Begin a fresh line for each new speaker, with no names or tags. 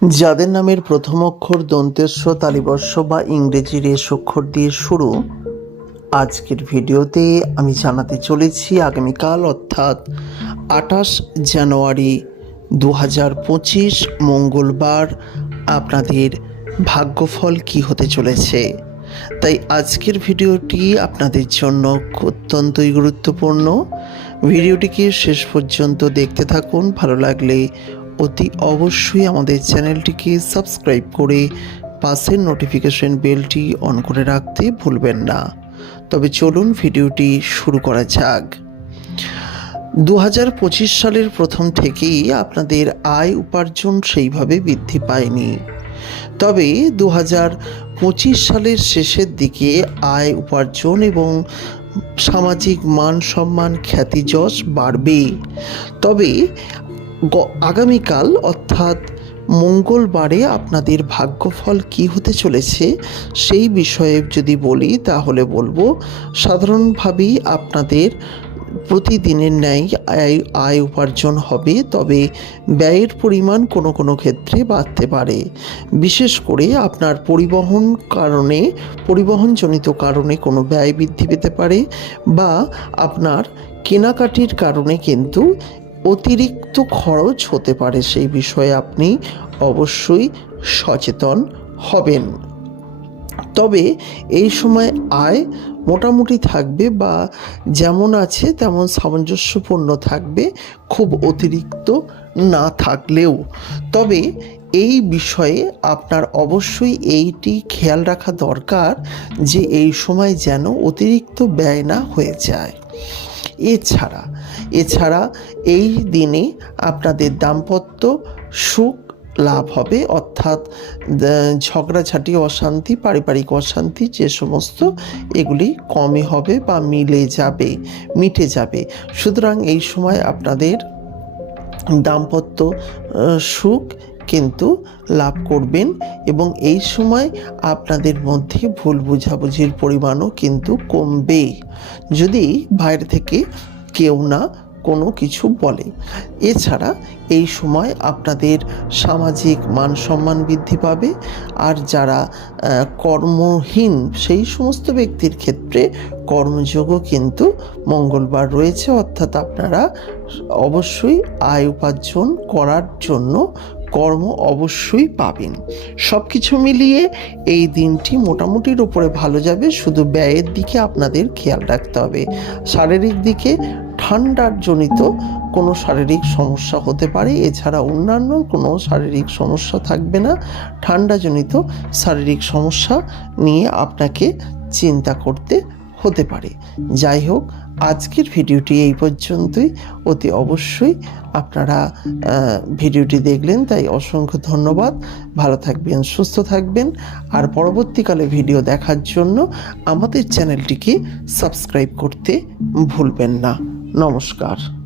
যাদের নামের প্রথম অক্ষর দন্তেস্ব তালিবর্ষ বা ইংরেজির এস অক্ষর দিয়ে শুরু, আজকের ভিডিওতে আমি জানাতে চলেছি আগামীকাল, অর্থাৎ আঠাশ জানুয়ারি দু হাজার পঁচিশ মঙ্গলবার আপনাদের ভাগ্যফল কি হতে চলেছে। তাই আজকের ভিডিওটি আপনাদের জন্য অত্যন্তই গুরুত্বপূর্ণ। ভিডিওটিকে শেষ পর্যন্ত দেখতে থাকুন, ভালো লাগলে অতি অবশ্যই আমাদের চ্যানেলটিকে সাবস্ক্রাইব করে পাশের নোটিফিকেশন বেলটি অন করে রাখতে ভুলবেন না। তবে চলুন ভিডিওটি শুরু করা যাক। দু হাজার পঁচিশ সালের প্রথম থেকেই আপনাদের আয় উপার্জন সেইভাবে বৃদ্ধি পায়নি। তবে দু পঁচিশ সালের শেষের দিকে আয় উপার্জন এবং সামাজিক মান সম্মান খ্যাতি যশ বাড়বে তবে আগামীকাল, অর্থাৎ মঙ্গলবারে আপনাদের ভাগ্যফল কি হতে চলেছে সেই বিষয়ে যদি বলি, তাহলে বলব সাধারণভাবেই আপনাদের প্রতিদিনের ন্যায় আয় আয় উপার্জন হবে, তবে ব্যয়ের পরিমাণ কোনো কোনো ক্ষেত্রে বাড়তে পারে। বিশেষ করে আপনার পরিবহন কারণে, পরিবহনজনিত কারণে কোনো ব্যয় বৃদ্ধি পেতে পারে বা আপনার কেনাকাটির কারণে কিন্তু অতিরিক্ত খরচ হতে পারে সেই বিষয়ে আপনি অবশ্যই সচেতন হবেন। তবে এই সময় আয় মোটামুটি থাকবে বা যেমন আছে তেমন সামঞ্জস্যপূর্ণ থাকবে, খুব অতিরিক্ত না থাকলেও। তবে এই বিষয়ে আপনার অবশ্যই এইটি খেয়াল রাখা দরকার যে এই সময় যেন অতিরিক্ত ব্যয় না হয়ে যায়। এছাড়া এছাড়া এই দিনে আপনাদের দাম্পত্য সুখ লাভ হবে, অর্থাৎ ঝগড়াঝাটি, অশান্তি, পারিবারিক অশান্তি যে সমস্ত এগুলি কমই হবে বা মিলে যাবে, মিটে যাবে। সুতরাং এই সময় আপনাদের দাম্পত্য সুখ কিন্তু লাভ করবেন এবং এই সময় আপনাদের মধ্যে ভুল বোঝাবুঝির পরিমাণও কিন্তু কমবে। যদি বাইরে থেকে কেউ না কোনো কিছু বলে। এছাড়া এই সময় আপনাদের সামাজিক মান সম্মান বৃদ্ধি পাবে আর যারা কর্মহীন সেই সমস্ত ব্যক্তির ক্ষেত্রে কর্মযোগও কিন্তু মঙ্গলবার রয়েছে। অর্থাৎ আপনারা অবশ্যই আয় উপার্জন করার জন্য কর্ম অবশ্যই পাবেন। সব কিছু মিলিয়ে এই দিনটি মোটামুটির ওপরে ভালো যাবে, শুধু ব্যয়ের দিকে আপনাদের খেয়াল রাখতে হবে। শারীরিক দিকে ঠান্ডার জনিত কোনো শারীরিক সমস্যা হতে পারে, এছাড়া অন্যান্য কোনো শারীরিক সমস্যা থাকবে না। ঠান্ডাজনিত শারীরিক সমস্যা নিয়ে আপনাকে চিন্তা করতে হতে পারে। যাই হোক আজকের ভিডিওটি এই পর্যন্তই। অতি অবশ্যই আপনারা ভিডিওটি দেখলেন, তাই অসংখ্য ধন্যবাদ। ভালো থাকবেন, সুস্থ থাকবেন। আর পরবর্তীকালে ভিডিও দেখার জন্য আমাদের চ্যানেলটিকে সাবস্ক্রাইব করতে ভুলবেন না। নমস্কার।